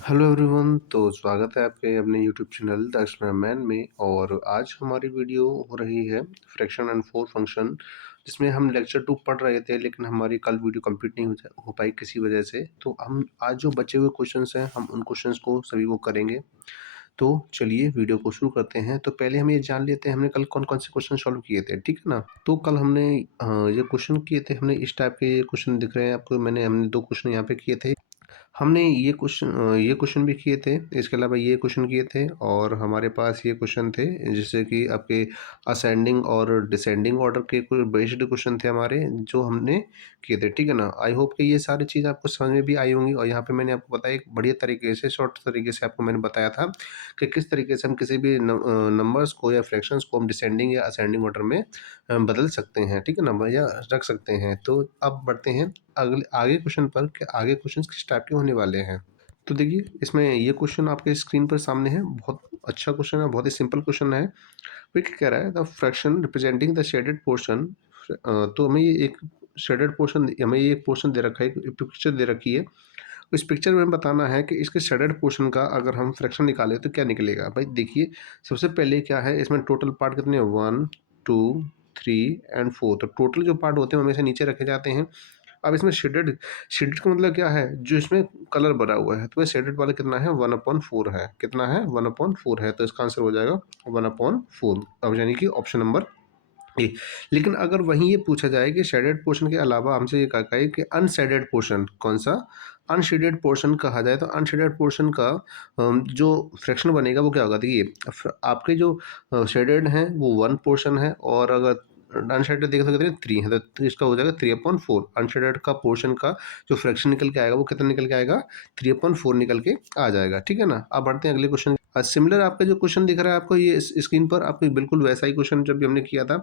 Hello everyone, तो स्वागत है आपके अपने यूट्यूब चैनल द एक्सपेरिमेंट में। और आज हमारी वीडियो हो रही है फ्रैक्शन एंड फोर फंक्शन, जिसमें हम लेक्चर 2 पढ़ रहे थे, लेकिन हमारी कल वीडियो कंप्लीट नहीं हो पाई किसी वजह से। तो हम आज जो बचे हुए क्वेश्चंस हैं हम उन क्वेश्चंस को सभी को करेंगे। तो चलिए वीडियो को शुरू करते हैं। तो पहले हम ये जान लेते हैं हमने कल कौन कौन से क्वेश्चन सॉल्व किए थे, ठीक है ना। तो कल हमने ये क्वेश्चन किए थे, हमने इस टाइप के क्वेश्चन दिख रहे हैं आपको। हमने 2 क्वेश्चन यहाँ पे किए थे। हमने ये क्वेश्चन भी किए थे, इसके अलावा ये क्वेश्चन किए थे, और हमारे पास ये क्वेश्चन थे जैसे कि आपके असेंडिंग और डिसेंडिंग ऑर्डर के कोई बेस्ड क्वेश्चन थे हमारे, जो हमने किए थे, ठीक है ना। आई होप कि ये सारी चीज़ आपको समझ में भी आई होंगी। और यहाँ पे मैंने आपको बताया एक बढ़िया तरीके से, शॉर्ट तरीके से आपको मैंने बताया था कि किस तरीके से हम किसी भी नंबर्स को या फ्रैक्शंस को हम डिसेंडिंग या असेंडिंग ऑर्डर में बदल सकते हैं, ठीक है ना, या रख सकते हैं। तो अब बढ़ते हैं अगले आगे क्वेश्चन पर कि आगे क्वेश्चन किस टाइप के होने वाले हैं। तो देखिए, इसमें ये क्वेश्चन आपके स्क्रीन पर सामने है। बहुत अच्छा क्वेश्चन है, बहुत ही सिंपल क्वेश्चन है। वो क्या कह रहा है, the fraction representing the shaded portion. तो हमें ये एक शेडेड पोर्शन, हमें ये एक पोर्शन दे रखा है, एक पिक्चर दे रखी है। इस पिक्चर में बताना है कि इसके शेडेड पोर्शन का अगर हम फ्रैक्शन निकालें तो क्या निकलेगा। भाई देखिए, सबसे पहले क्या है, इसमें टोटल पार्ट कितने हैं, 1 2 3 एंड 4। तो टोटल जो पार्ट होते हैं हमेशा नीचे रखे जाते हैं। अब इसमें शेडेड, शेडेड का मतलब क्या है, जो इसमें कलर भरा हुआ है। तो ये शेडेड वाला कितना है, 1/4 है। कितना है, 1/4 है। तो इसका आंसर हो जाएगा 1/4। अब यानी कि ऑप्शन नंबर ए। लेकिन अगर वहीं ये पूछा जाए कि शेडेड पोर्शन के अलावा हमसे ये कहा है कि अनशेडेड पोर्शन कौन सा, अनशेडेड पोर्शन कहा जाए, तो अनशेडेड पोर्शन का जो फ्रैक्शन बनेगा वो क्या होगा। देखिए, आपके जो शेडेड हैं वो 1 पोर्शन है, और अगर अनशेडेड देख सकते हैं 3 है, तो इसका हो जाएगा 3/4। अनशेडेड का पोर्शन का जो फ्रैक्शन निकल के आएगा वो कितना निकल के आएगा, 3/4 निकल के आ जाएगा, ठीक है ना। अब बढ़ते हैं अगले क्वेश्चन। सिमिलर आपका जो क्वेश्चन दिख रहा है आपको ये स्क्रीन पर, आपको बिल्कुल वैसा ही क्वेश्चन जब भी हमने किया था।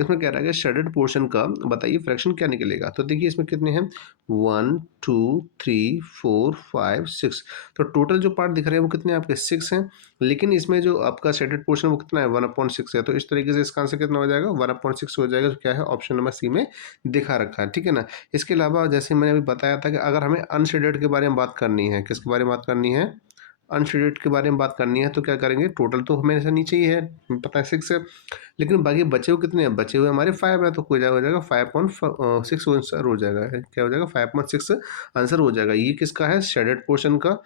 इसमें कह रहा है कि शेडेड पोर्शन का बताइए फ्रैक्शन क्या निकलेगा। तो देखिए, इसमें कितने हैं, 1 2 3 4 5 6। तो टोटल जो पार्ट दिख रहे हैं वो कितने आपके 6 हैं। लेकिन इसमें जो आपका शेडेड पोर्शन वो कितना है, 1/6 है। तो इस तरीके से इसका आंसर कितना हो जाएगा, 1/6 हो जाएगा। तो क्या है, ऑप्शन नंबर सी में दिखा रखा है, ठीक है ना। इसके अलावा जैसे मैंने अभी बताया था कि अगर हमें अनशेडेड के बारे में बात करनी है, किसके बारे में बात करनी है, अनशेडेड के बारे में बात करनी है, तो क्या करेंगे, टोटल तो हमेशा नीचे ही है, पता है 6 है। लेकिन बाकी बचे हुए कितने हैं, बचे हुए हमारे 5 है। तो हो जाएगा 5/6 आंसर हो जाएगा। क्या हो जाएगा, 5/6 आंसर हो जाएगा। ये किसका है, शेडेड पोर्शन का।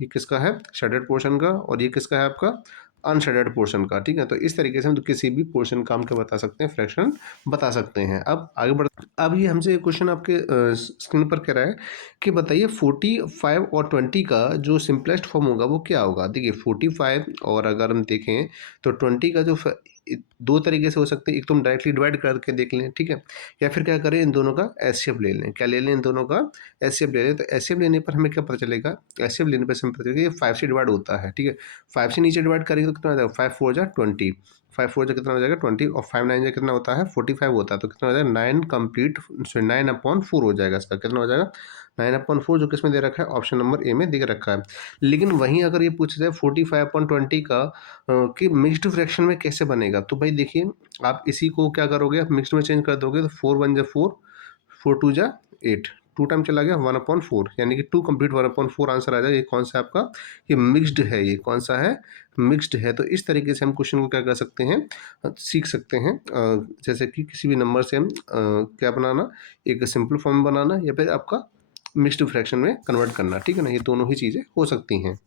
ये किसका है, शेडेड पोर्शन का। और ये किसका है, आपका अनशेडेड पोर्शन का, ठीक है। तो इस तरीके से हम तो किसी भी पोर्शन का हम क्या बता सकते हैं, फ्रैक्शन बता सकते हैं। अब आगे बढ़, अब ये हमसे क्वेश्चन आपके स्क्रीन पर कह रहा है कि बताइए 45 और 20 का जो सिंपलेस्ट फॉर्म होगा वो क्या होगा। देखिए 45, और अगर हम देखें तो 20 का जो दो तरीके से हो सकते हैं। एक तो हम डायरेक्टली डिवाइड करके देख लें, ठीक है, या फिर क्या करें, इन दोनों का एचसीएफ ले लें। क्या ले लें, इन दोनों का एचसीएफ ले लें। तो एचसीएफ लेने पर हमें क्या पता चलेगा, एचसीएफ लेने पर हमें पता चलेगा ये 5 से डिवाइड होता है, ठीक है। 5 से नीचे डिवाइड करेंगे तो कितना हो जाएगा, 5 4 जा 20, 5 4 जा कितना हो जाएगा 20, और 5 9 जा कितना होता है 45 होता है। तो कितना हो जाएगा 9 कंप्लीट, 9/4 हो जाएगा। इसका कितना हो जाएगा 9/4, जो किसमें दे रखा है, ऑप्शन नंबर ए में दे रखा है। लेकिन वहीं अगर ये पूछा जाए 45/20 का कि मिक्स्ड फ्रैक्शन में कैसे बनेगा, तो भाई देखिए, आप इसी को क्या करोगे, आप मिक्स्ड में चेंज कर दोगे। तो 4 1 जा 4, 4 2 जा 8, 2 टाइम चला गया 1/4, यानी कि 2 कंप्लीट 1/4 आंसर आ जाएगा। ये कौन सा आपका, ये मिक्स्ड है। ये कौन सा है, मिक्स्ड है। तो इस तरीके से हम क्वेश्चन को क्या कर सकते हैं, सीख सकते हैं। जैसे कि किसी भी नंबर से हम क्या बनाना, एक सिंपल फॉर्म बनाना, या फिर आपका मिक्स्ड फ्रैक्शन में कन्वर्ट करना, ठीक है ना। ये दोनों ही चीज़ें हो सकती हैं।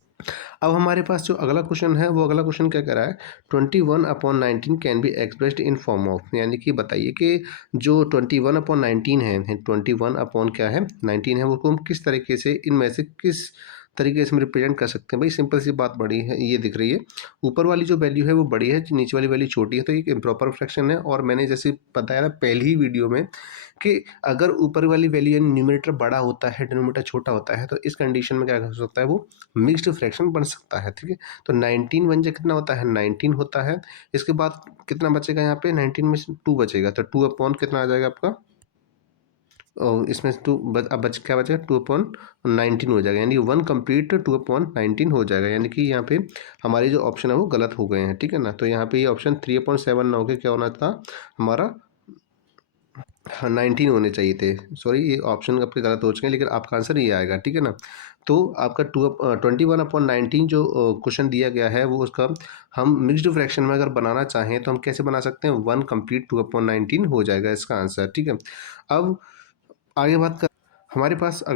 अब हमारे पास जो अगला क्वेश्चन है, वो अगला क्वेश्चन क्या कह रहा है, 21/19 can be expressed in form of. यानी कि बताइए कि जो 21/19 है, 21 अपॉन क्या है 19 है, वो को हम किस तरीके से, इनमें से किस तरीके से हम रिप्रेजेंट कर सकते हैं। भाई सिंपल सी बात, बड़ी है, ये दिख रही है, ऊपर वाली जो वैल्यू है वो बड़ी है, नीचे वाली वैल्यू छोटी है। तो एक इम्प्रॉपर फ्रैक्शन है। और मैंने जैसे बताया था पहली ही वीडियो में कि अगर ऊपर वाली वैल्यू यानी न्यूमरेटर बड़ा होता है, डिनोमिनेटर छोटा होता है, तो इस कंडीशन में क्या हो सकता है, वो मिक्स्ड फ्रैक्शन बन सकता है, ठीक है। तो 19 बन जाए कितना होता है, 19 होता है। इसके बाद कितना बचेगा, यहाँ पे 19 में से 2 बचेगा। तो 2 अपॉन कितना आ जाएगा आपका, और इसमें से 2 अब क्या बचेगा, 2/19 हो जाएगा। यानी 1 कंप्लीट 2/19 हो जाएगा। यानी कि यहाँ पे हमारी जो ऑप्शन है वो गलत हो गए हैं, ठीक है ना। तो यहाँ पे ये ऑप्शन 3/7 ना होकर क्या होना था हमारा, हाँ 19 होने चाहिए थे। सॉरी, ये ऑप्शन आपके गलत हो चुके हैं, लेकिन आपका आंसर ये आएगा, ठीक है ना। तो आपका 21/19 जो क्वेश्चन दिया गया है वो उसका हम मिक्स्ड फ्रैक्शन में अगर बनाना चाहें तो हम कैसे बना सकते हैं, 1 कंप्लीट 2/19 हो जाएगा इसका आंसर, ठीक है। अब आगे बात कर हमारे पास अगला